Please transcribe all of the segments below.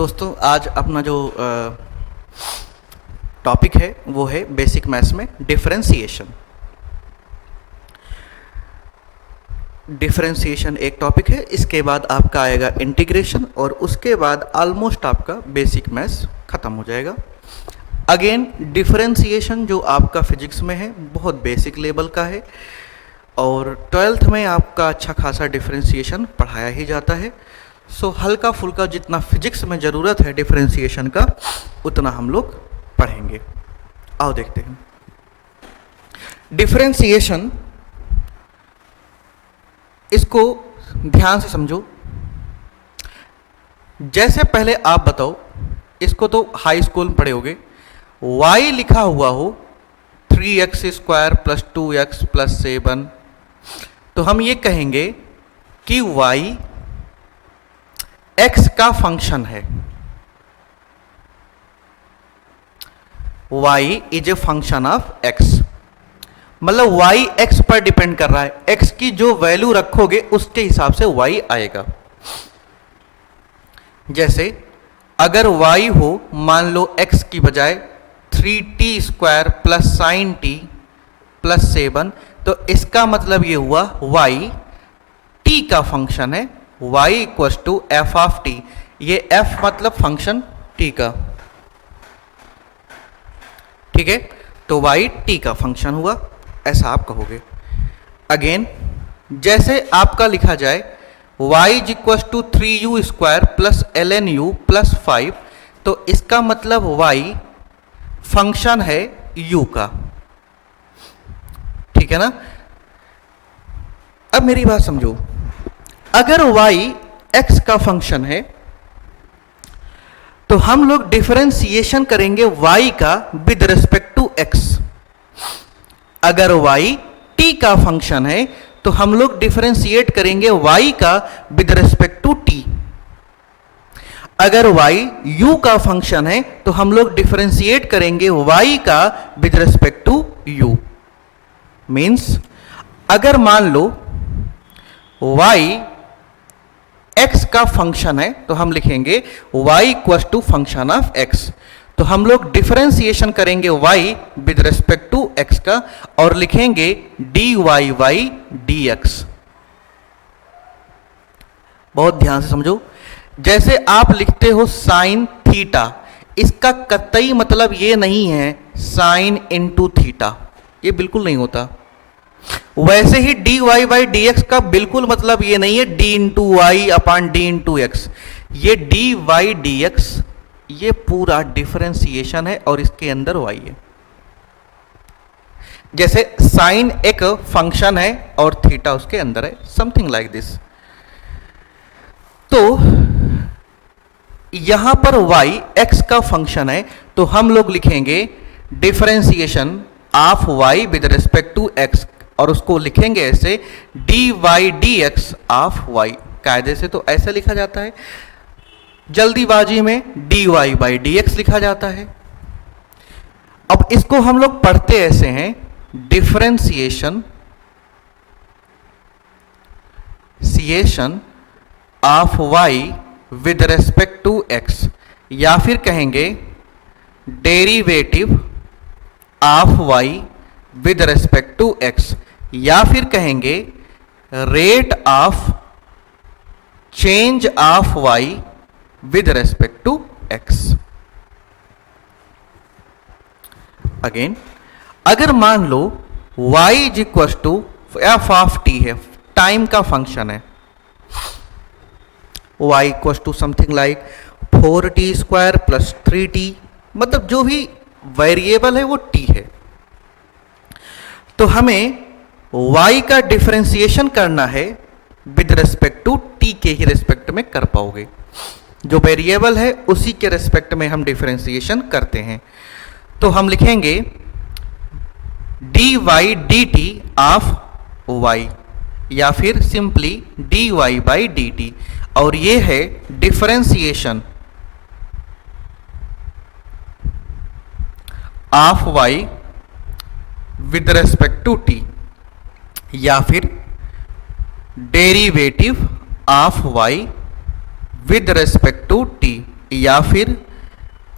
दोस्तों आज अपना जो टॉपिक है वो है बेसिक मैथ्स में डिफरेंशिएशन। डिफरेंशिएशन एक टॉपिक है, इसके बाद आपका आएगा इंटीग्रेशन और उसके बाद ऑलमोस्ट आपका बेसिक मैथ्स ख़त्म हो जाएगा। अगेन डिफरेंशिएशन जो आपका फिजिक्स में है बहुत बेसिक लेवल का है और 12th में आपका अच्छा खासा डिफरेंशिएशन पढ़ाया ही जाता है। सो हल्का फुल्का जितना फिजिक्स में ज़रूरत है डिफरेंशिएशन का उतना हम लोग पढ़ेंगे। आओ देखते हैं डिफरेंशिएशन। इसको ध्यान से समझो। जैसे पहले आप बताओ, इसको तो हाई स्कूल में पढ़े होगे, y लिखा हुआ हो 3x² + 2x + 7, तो हम ये कहेंगे कि y x का फंक्शन है। y is a function of x, मतलब y x पर डिपेंड कर रहा है। x की जो वैल्यू रखोगे उसके हिसाब से y आएगा। जैसे अगर y हो मान लो x की बजाय 3t² + sin t + 7, तो इसका मतलब ये हुआ y t का फंक्शन है। y = f(t), ये f मतलब फंक्शन t का, ठीक है। तो y t का फंक्शन हुआ, ऐसा आप कहोगे। अगेन जैसे आपका लिखा जाए y = 3u² + lnu + 5, तो इसका मतलब y फंक्शन है u का, ठीक है ना। अब मेरी बात समझो, अगर y x का फंक्शन है तो हम लोग डिफरेंशिएशन करेंगे y का विद रिस्पेक्ट टू x। अगर y t का फंक्शन है तो हम लोग डिफरेंशिएट करेंगे y का विद रिस्पेक्ट टू t। अगर y u का फंक्शन है तो हम लोग डिफरेंशिएट करेंगे y का with respect to u। Means अगर मान लो y x का फंक्शन है तो हम लिखेंगे y = फंक्शन ऑफ x। तो हम लोग डिफरेंशिएशन करेंगे y with respect to x का और लिखेंगे dy/dx। बहुत ध्यान से समझो। जैसे आप लिखते हो sin थीटा, इसका कतई मतलब ये नहीं है sin × थीटा, ये बिल्कुल नहीं होता। वैसे ही dy/dx का बिल्कुल मतलब ये नहीं है d × y/d × x। ये dy/dx ये पूरा डिफरेंशिएशन है और इसके अंदर y है। जैसे साइन एक फंक्शन है और थीटा उसके अंदर है, समथिंग लाइक दिस। तो यहां पर y x का फंक्शन है तो हम लोग लिखेंगे differentiation of y with respect to x और उसको लिखेंगे ऐसे dy/dx ऑफ y। कायदे से तो ऐसे लिखा जाता है, जल्दीबाजी में dy/dx लिखा जाता है। अब इसको हम लोग पढ़ते ऐसे हैं differentiation of y with respect to x, या फिर कहेंगे derivative of y with respect to x, या फिर कहेंगे rate of change of y with respect to x। Again अगर मान लो y = f(t) है, टाइम का फंक्शन है, y = something like 4t² + 3t, मतलब जो भी वेरिएबल है वो t है। तो हमें y का डिफरेंशिएशन करना है विद रिस्पेक्ट टू t के ही रिस्पेक्ट में कर पाओगे। जो वेरिएबल है उसी के रिस्पेक्ट में हम डिफरेंशिएशन करते हैं। तो हम लिखेंगे dy/dt ऑफ y, या फिर सिंपली dy/dt, और ये है differentiation of y with respect to t, या फिर derivative of y with respect to t या फिर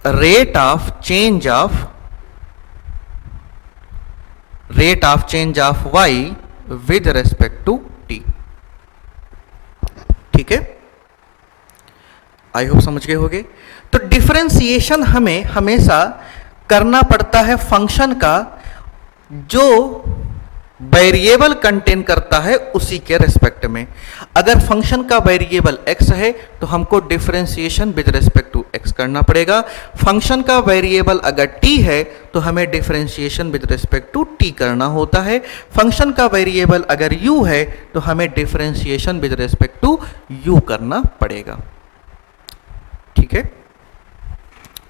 rate of change of y with respect to t. ठीक है, आई होप समझ गए होंगे। तो डिफरेंशिएशन हमें हमेशा करना पड़ता है फंक्शन का जो वेरिएबल कंटेन करता है उसी के रेस्पेक्ट में। अगर फंक्शन का वेरिएबल x है तो हमको differentiation with respect to x करना पड़ेगा। फंक्शन का वेरिएबल अगर t है तो हमें differentiation with respect to t करना होता है। फंक्शन का वेरिएबल अगर u है तो हमें differentiation with respect to u करना पड़ेगा। ठीक है,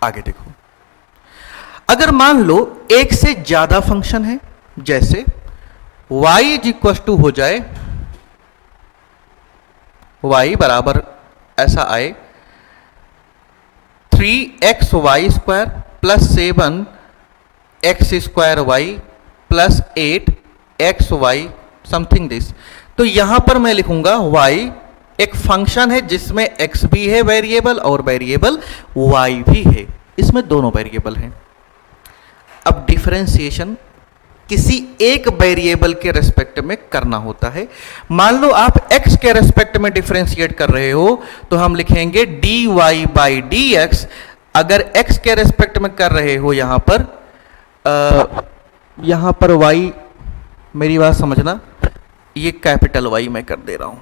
आगे देखो। अगर मान लो एक से ज्यादा फंक्शन है, जैसे y इज इक्व टू हो जाए, y बराबर ऐसा आए 3xy square plus 7x square y plus 8xy something this. तो यहां पर मैं लिखूंगा y एक फंक्शन है जिसमें x भी है वेरिएबल और वेरिएबल y भी है, इसमें दोनों वेरिएबल हैं। अब डिफरेंशिएशन किसी एक वेरिएबल के रेस्पेक्ट में करना होता है। मान लो आप x के रेस्पेक्ट में डिफरेंशिएट कर रहे हो तो हम लिखेंगे dy बाई डी एक्स। अगर x के रेस्पेक्ट में कर रहे हो यहां पर y, मेरी बात समझना, ये कैपिटल Y मैं कर दे रहा हूं।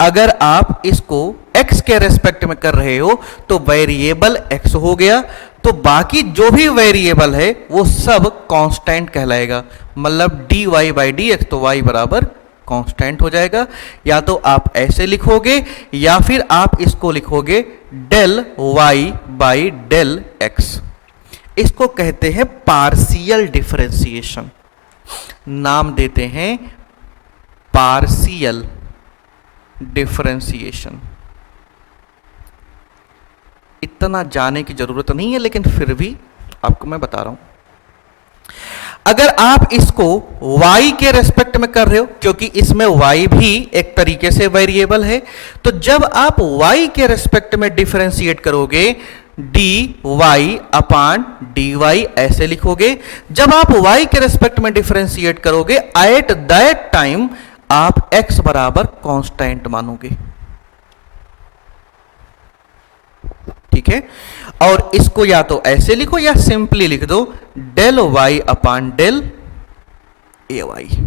अगर आप इसको x के रेस्पेक्ट में कर रहे हो तो वेरिएबल x हो गया, तो बाकी जो भी वेरिएबल है वो सब कांस्टेंट कहलाएगा। मतलब dy बाई डी एक्स, तो y बराबर कांस्टेंट हो जाएगा। या तो आप ऐसे लिखोगे या फिर आप इसको लिखोगे del y by del x। इसको कहते हैं पार्शियल डिफरेंशिएशन, नाम देते हैं पार्शियल डिफरेंशिएशन। इतना जाने की जरूरत नहीं है, लेकिन फिर भी आपको मैं बता रहा हूं। अगर आप इसको y के रेस्पेक्ट में कर रहे हो, क्योंकि इसमें y भी एक तरीके से वेरिएबल है, तो जब आप y के रेस्पेक्ट में डिफरेंशिएट करोगे dy अपान dy ऐसे लिखोगे। जब आप y के रेस्पेक्ट में डिफरेंशिएट करोगे एट दैट टाइम आप x बराबर कांस्टेंट मानोगे। ठीक है, और इसको या तो ऐसे लिखो या सिंपली लिख दो del y upon del ay।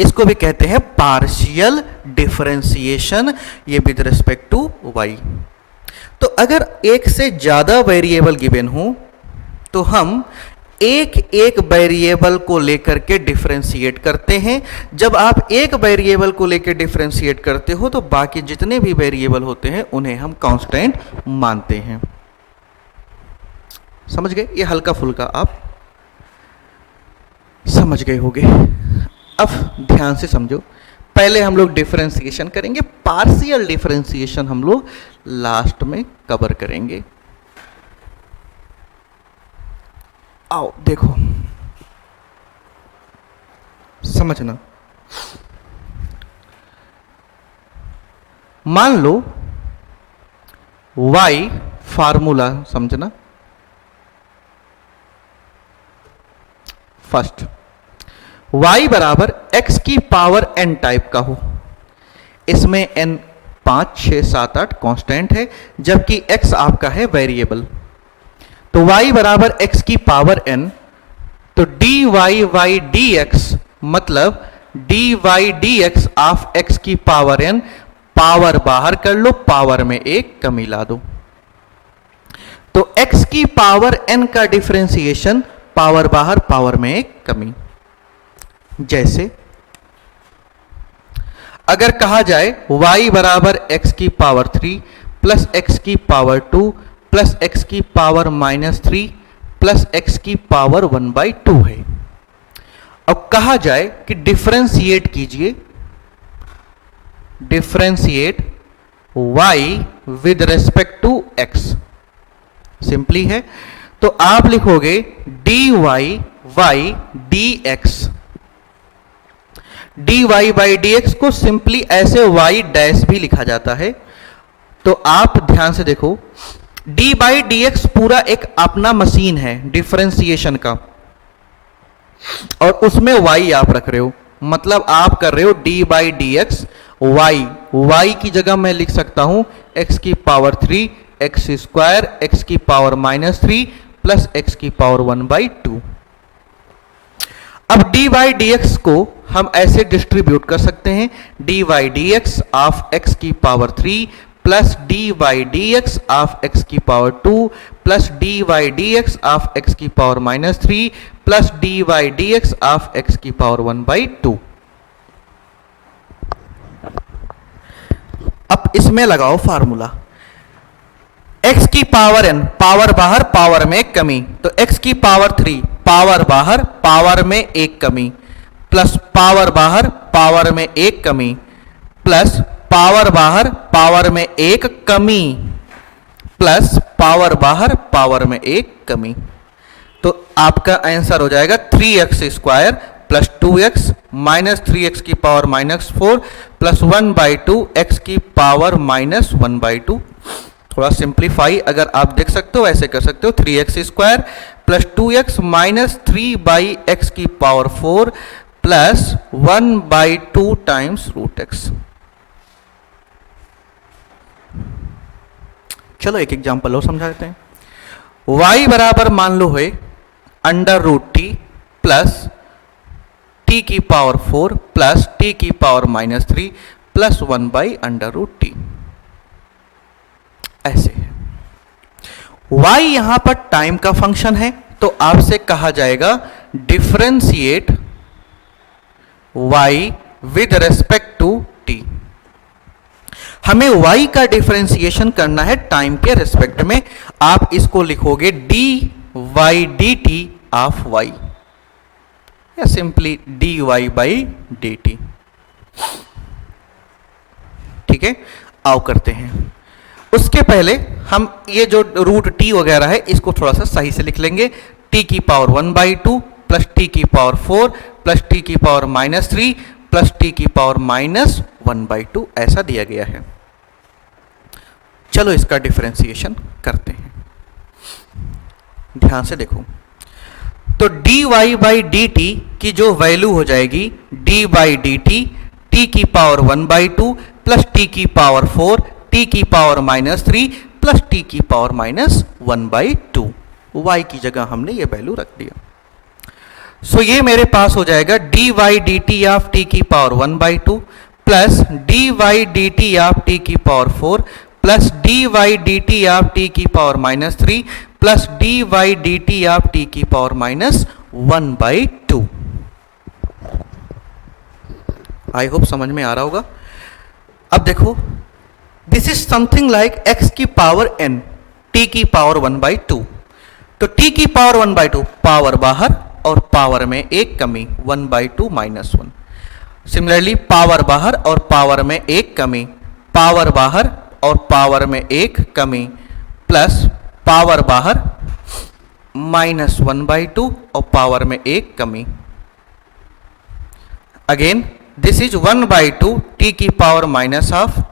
इसको भी कहते हैं पार्शियल डिफरेंशिएशन, ये विद रिस्पेक्ट टू y। तो अगर एक से ज्यादा वेरिएबल गिवन हो तो हम एक एक वेरिएबल को लेकर के डिफरेंशिएट करते हैं। जब आप एक वेरिएबल को लेकर डिफरेंशिएट करते हो तो बाकी जितने भी वेरिएबल होते हैं उन्हें हम कांस्टेंट मानते हैं। समझ गए? ये हल्का फुल्का आप समझ गए होंगे। अब ध्यान से समझो, पहले हम लोग डिफरेंशिएशन करेंगे, पार्शियल डिफरेंशिएशन हम लोग लास्ट में कवर करेंगे। आओ देखो, समझना। मान लो y फार्मूला समझना। फर्स्ट y बराबर x की पावर n टाइप का हो, इसमें n 5, 6, 7, 8 कांस्टेंट है, जबकि x आपका है वेरिएबल। तो y बराबर x की पावर n, तो dy बाई डी एक्स मतलब dy dx ऑफ x की पावर n, पावर बाहर कर लो, पावर में एक कमी ला दो। तो x की पावर n का डिफरेंशिएशन पावर बाहर, पावर में एक कमी। जैसे अगर कहा जाए y बराबर x की पावर 3 प्लस x की पावर 2 प्लस x की पावर -3 प्लस x की पावर 1/2 है। अब कहा जाए कि डिफरेंशिएट कीजिए, differentiate y with respect to x। Simply है, तो आप लिखोगे dy by dx। dy by dx को सिंपली ऐसे y डैश भी लिखा जाता है। तो आप ध्यान से देखो, डी बाई डी एक्स पूरा एक अपना मशीन है डिफरेंशिएशन का, और उसमें y आप रख रहे हो, मतलब आप कर रहे हो D by d x y की जगह मैं लिख सकता हूं x की पावर 3 एक्स स्क्वायर एक्स की पावर -3 प्लस एक्स की पावर 1/2। अब डी बाई डी एक्स को हम ऐसे डिस्ट्रीब्यूट कर सकते हैं, d by d x of x की power 3 plus d by d x of x की power 2 plus d by d x of x की power -3 plus d by d x of x की power 1/2। अब इसमें लगाओ formula, x की power n, power बाहर power में एक कमी, तो x की पावर 3 पावर बाहर पावर में एक कमी प्लस पावर बाहर पावर में एक कमी प्लस पावर बाहर पावर में एक कमी प्लस पावर बाहर पावर में एक कमी, तो आपका आंसर हो जाएगा 3x square plus 2x minus 3x की पावर -4 प्लस 1/2 x की पावर -1/2। थोड़ा सिंप्लीफाई अगर आप देख सकते हो ऐसे कर सकते हो, 3x square plus 2x minus 3/x की पावर 4 प्लस 1/2 टाइम्स √x। चलो एक एग्जांपल और समझा देते हैं। y बराबर मान लो है √t प्लस t की पावर 4 प्लस t की पावर -3 प्लस 1/√t, ऐसे है। y यहां पर टाइम का फंक्शन है, तो आपसे कहा जाएगा differentiate y with respect to t। हमें y का डिफरेंशिएशन करना है टाइम के रेस्पेक्ट में, आप इसको लिखोगे dy dt ऑफ y या सिंपली dy बाई dt। ठीक है, आओ करते हैं। उसके पहले हम ये जो √t वगैरह है इसको थोड़ा सा सही से लिख लेंगे, t की पावर 1/2 प्लस t की पावर 4 प्लस t की पावर -3 प्लस t की पावर -1/2 ऐसा दिया गया है। चलो इसका डिफरेंशिएशन करते हैं, ध्यान से देखो। तो dy बाई dt की जो वैल्यू हो जाएगी d बाई dt t की पावर 1/2 प्लस t की पावर 4 t की पावर -3 प्लस t की पावर -1/2, y की जगह हमने ये वैल्यू रख दिया। सो ये मेरे पास हो जाएगा dy dt ऑफ t की power 1/2 plus dy dt of t की power 4 plus dy dt of t की power -3 plus dy dt of t की पावर -1/2। आई होप समझ में आ रहा होगा। अब देखो, this is something like x की पावर n t की पावर 1/2, तो t की पावर 1/2 पावर बाहर और पावर में एक कमी 1/2 -1। सिमिलरली पावर बाहर और पावर में एक कमी, पावर बाहर और पावर में एक कमी प्लस पावर बाहर -1/2 और पावर में एक कमी। अगेन दिस इज 1/2 t की पावर -12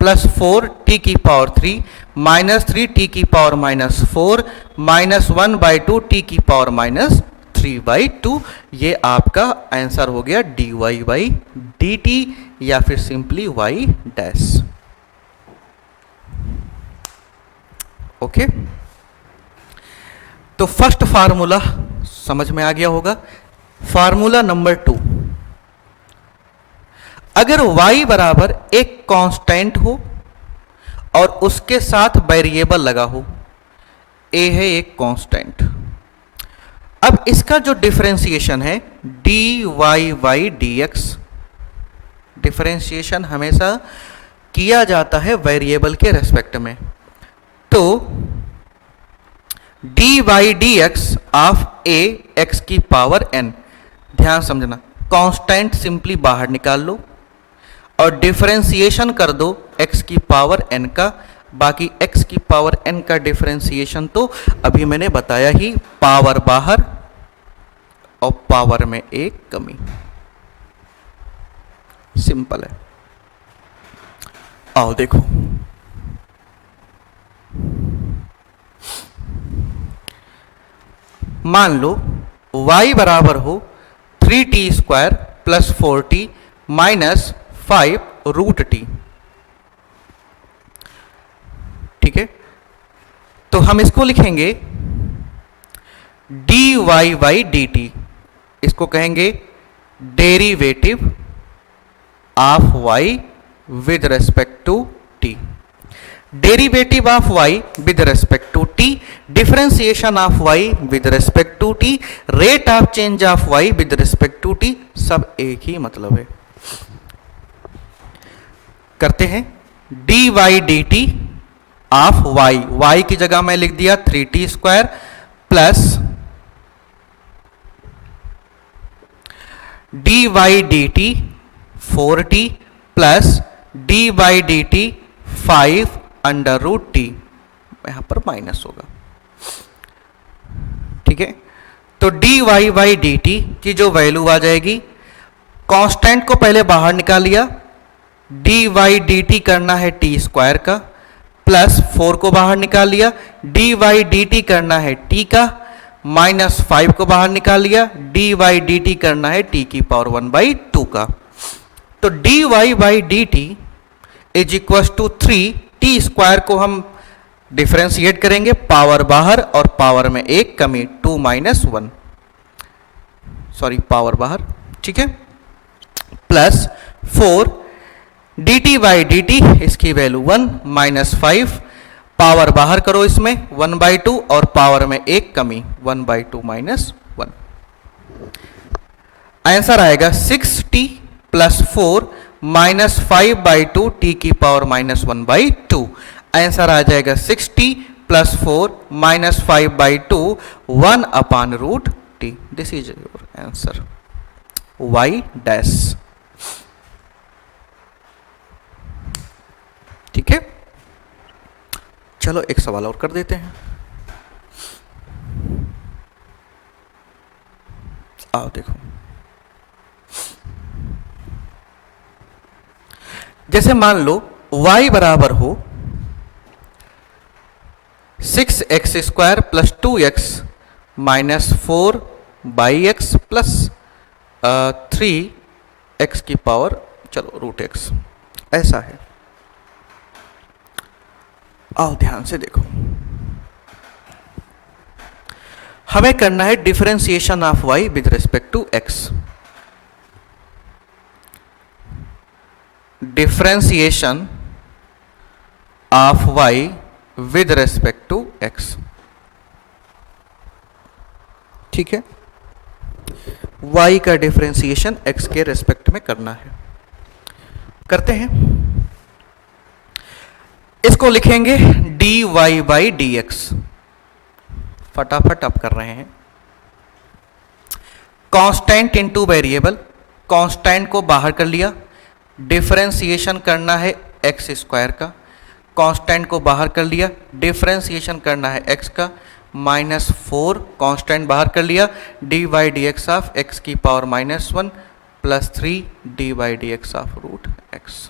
प्लस 4 t की पावर 3 -3 t की पावर -4 -1/2 t की पावर -3/2। ये आपका आंसर हो गया dy बाई dt या फिर सिंपली y डैश। ओके, तो फर्स्ट फार्मूला समझ में आ गया होगा। फार्मूला नंबर 2, अगर y बराबर एक कांस्टेंट हो और उसके साथ वेरिएबल लगा हो, a है एक कांस्टेंट, अब इसका जो डिफरेंशिएशन है dy बाई dx, डिफरेंशिएशन हमेशा किया जाता है वेरिएबल के रेस्पेक्ट में, तो dy by dx of a x की पावर n, ध्यान समझना, कांस्टेंट सिंपली बाहर निकाल लो और डिफरेंशिएशन कर दो x की पावर n का, बाकी x की पावर n का डिफरेंशिएशन तो अभी मैंने बताया ही, पावर बाहर और पावर में एक कमी, सिंपल है। आओ देखो, मान लो y बराबर हो 3t² plus 4t minus 5 root T. ठीक है, तो हम इसको लिखेंगे dy बाई डी टी, इसको कहेंगे derivative of y with respect to t। Derivative of y with respect to t, differentiation of y with respect to t, rate of change of y with respect to t, सब एक ही मतलब है। करते हैं dy d t of y की जगह मैं लिख दिया 3t² plus dy d t 4t plus dy d t 5 under root t, यहां पर माइनस होगा। ठीक है, तो dy बाई डी टी की जो वैल्यू आ जाएगी, कांस्टेंट को पहले बाहर निकाल लिया, dy डी टी करना है t² का, प्लस 4 को बाहर निकाल लिया, dy डी टी करना है t का, माइनस 5 को बाहर निकाल लिया, dy डी टी करना है t की पावर 1/2 का। तो dy by d t is equal to 3t² को हम डिफरेंशिएट करेंगे, पावर बाहर और पावर में एक कमी 2 माइनस 1, सॉरी पावर बाहर। ठीक है, plus 4 dt by d T, इसकी वैल्यू 1 माइनस 5, पावर बाहर करो इसमें 1/2 और पावर में एक कमी 1/2 माइनस 1। आंसर आएगा 6t प्लस 4 माइनस 5/2 t की पावर माइनस 1/2। आंसर आ जाएगा 6t plus 4 minus 5/2 1 upon root t। This is your answer y dash. ठीक है, चलो एक सवाल और कर देते हैं। आओ देखो, जैसे मान लो y बराबर हो 6x² plus 2x minus 4/x plus 3x की पावर चलो रूट x, ऐसा है। आओ ध्यान से देखो, हमें करना है differentiation of y with respect to x। Differentiation of y with respect to x। ठीक है, y का डिफरेंशिएशन x के रेस्पेक्ट में करना है। करते हैं, इसको लिखेंगे dy बाई dx। फटाफट आप कर रहे हैं। कांस्टेंट इनटू वेरिएबल, कांस्टेंट को बाहर कर लिया, डिफरेंशिएशन करना है x² का, कांस्टेंट को बाहर कर लिया, डिफरेंशिएशन करना है x का, माइनस 4 कांस्टेंट बाहर कर लिया, dy dx ऑफ x की power minus 1 plus 3 dy dx of root x।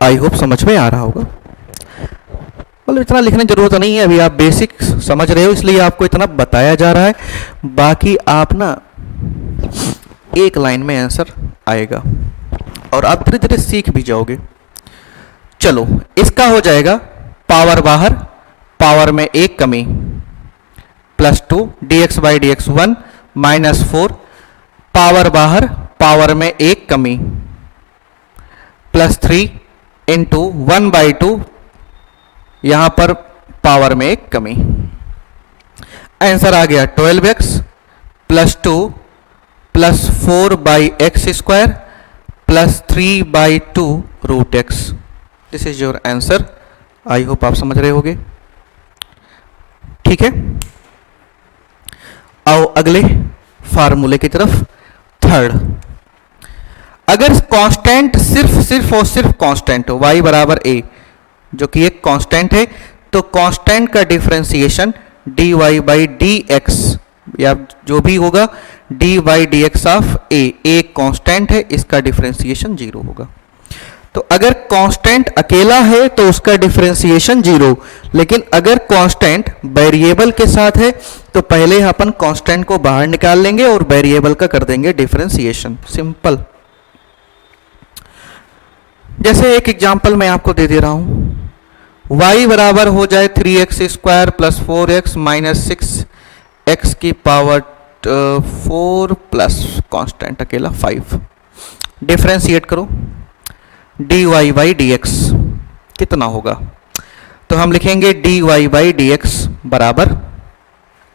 I hope समझ में आ रहा होगा। मतलब इतना लिखने की जरूरत नहीं है, अभी आप बेसिक समझ रहे हो इसलिए आपको इतना बताया जा रहा है। बाकी आप ना एक लाइन में आंसर आएगा और आप धीरे धीरे सीख भी जाओगे। चलो, इसका हो जाएगा पावर बाहर, पावर में एक कमी plus 2 dx by dx 1 minus 4, power बाहर, पावर में एक कमी प्लस 3 इंटू 1/2, यहां पर पावर में एक कमी। आंसर आ गया 12x plus 2 plus 4/x² plus 3/2 root x। This is your answer. I hope आप समझ रहे होगे। ठीक है, आओ अगले फार्मूले की तरफ। थर्ड, अगर कांस्टेंट सिर्फ और सिर्फ कांस्टेंट हो y बराबर a, जो कि एक कांस्टेंट है, तो कांस्टेंट का डिफरेंशिएशन dy बाई dx या जो भी होगा dy dx ऑफ a, एक कांस्टेंट है, इसका डिफरेंशिएशन 0 होगा। तो अगर कांस्टेंट अकेला है तो उसका डिफरेंशिएशन 0, लेकिन अगर कांस्टेंट वेरिएबल के साथ है तो पहले अपन कांस्टेंट को बाहर निकाल लेंगे और वेरिएबल का कर देंगे डिफरेंशिएशन। सिंपल। जैसे एक एग्जांपल मैं आपको दे रहा हूं, y बराबर हो जाए 3x square plus 4x minus 6x की पावर 4 प्लस कांस्टेंट अकेला 5। डिफरेंशिएट करो, dy बाई डी एक्स कितना होगा? तो हम लिखेंगे dy बाई डी एक्स बराबर,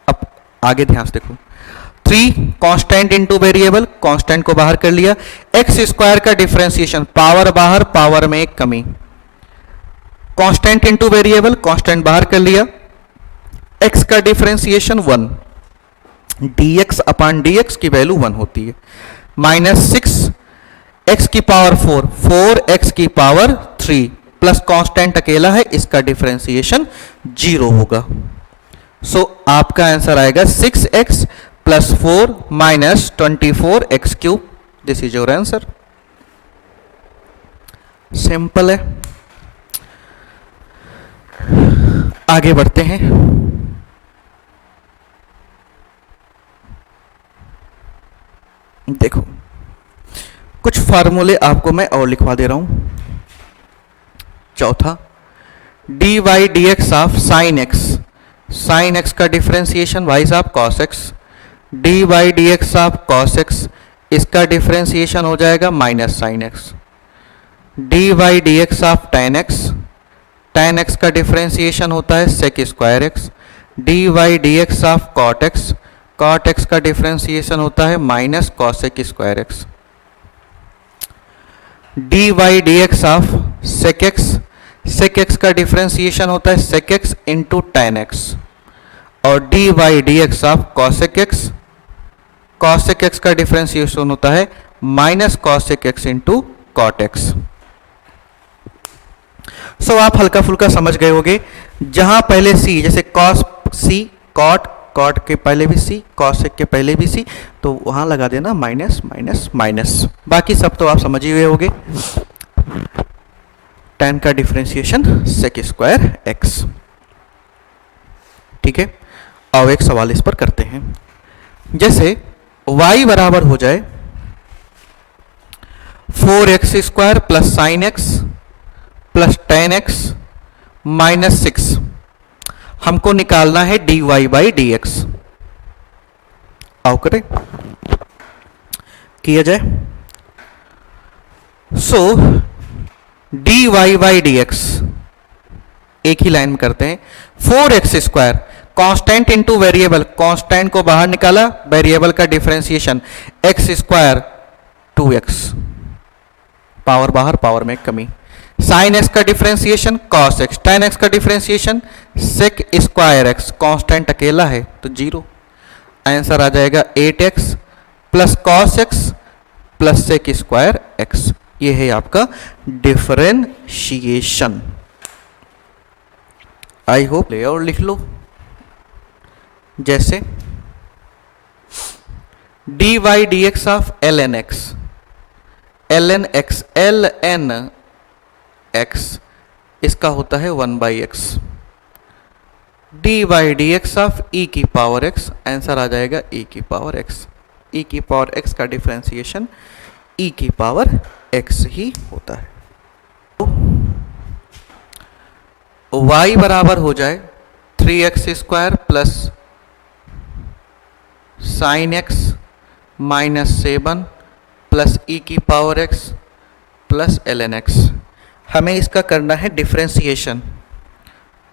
अब आगे ध्यान से देखो, 3 कांस्टेंट इंटू वेरिएबल, कांस्टेंट को बाहर कर लिया, x स्क्वायर का डिफरेंशिएशन, पावर बाहर, पावर में एक कमी, कांस्टेंट इंटू वेरिएबल, कांस्टेंट बाहर कर लिया, x का डिफरेंशिएशन 1, dx अपॉन dx की वैल्यू 1 होती है, माइनस 6 x की पावर 4, 4x की पावर 3 प्लस कांस्टेंट अकेला है, इसका डिफरेंशिएशन 0 होगा। सो आपका आंसर आएगा 6x plus 4 minus 24x cube. This is your answer. Simple है। आगे बढ़ते हैं। देखो कुछ फार्मूले आपको मैं और लिखवा दे रहा हूं। चौथा, d y d x of sine x, sine x का डिफरेंशिएशन भाई साहब cos x, d y d x of cos x, इसका डिफरेंशिएशन हो जाएगा minus sine x, d y d x of tan x, tan x का differentiation होता है sec square x, d y d x of cot x, cot x का differentiation होता है minus cosec square x, d y d x of sec x, sec x का differentiation होता है sec x into tan x, और d y d x of cosec x, cosec x का differentiation होता है minus cosec x into cot x. So आप हल्का फुल्का समझ गए होंगे। जहां पहले सी, जैसे कॉस सी, कॉट, कॉट के पहले भी सी, कॉसेक के पहले भी सी, तो वहां लगा देना माइनस माइनस माइनस। बाकी सब तो आप समझ ही हुए होंगे। टेन का डिफरेंशिएशन सेक स्क्वायर एक्स। ठीक है, अब एक सवाल इस पर करते हैं। जैसे y बराबर हो जाए 4x square plus sine x plus ten x minus 6, हमको निकालना है dy बाई डी एक्स। आओ करें, किया जाए। So dy by d x एक ही लाइन में करते हैं। 4x square, constant into variable, constant को बाहर निकाला, वेरिएबल का differentiation x square 2x, power बाहर, पावर में कमी, साइन एक्स का differentiation cos x, tan x का differentiation sec square x, constant अकेला है तो 0। आंसर आ जाएगा 8x plus cos x plus sec square x. ये है आपका डिफरेंशिएशन। आई होप ले और लिख लो। जैसे d y d x of l n x, l n x, l n x इसका होता है 1 by x, d y d x of e की पावर एक्स, आंसर आ जाएगा ई की पावर एक्स। ई की पावर एक्स का डिफरेंशिएशन ई की पावर एक्स ही होता है। तो y बराबर हो जाए 3x square plus sine x minus 7 plus e की power x plus l n x. हमें इसका करना है डिफरेंशिएशन,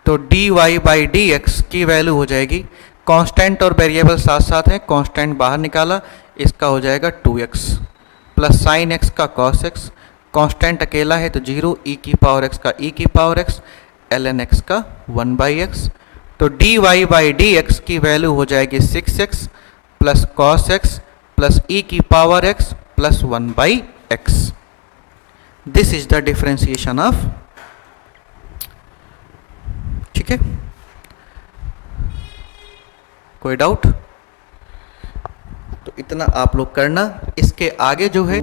तो d y by d x की वैल्यू हो जाएगी, कांस्टेंट और वेरिएबल साथ साथ हैं, कांस्टेंट बाहर निकाला, इसका हो जाएगा 2x प्लस साइन एक्स का कॉस एक्स, कांस्टेंट अकेला है तो 0, ई की पावर एक्स का ई की power x, l n x का 1 बाई एक्स। तो d y by d x की वैल्यू हो जाएगी 6x plus cos x plus e की power x plus 1 by x. This is the differentiation of. ठीक है, कोई डाउट? तो इतना आप लोग करना, इसके आगे जो है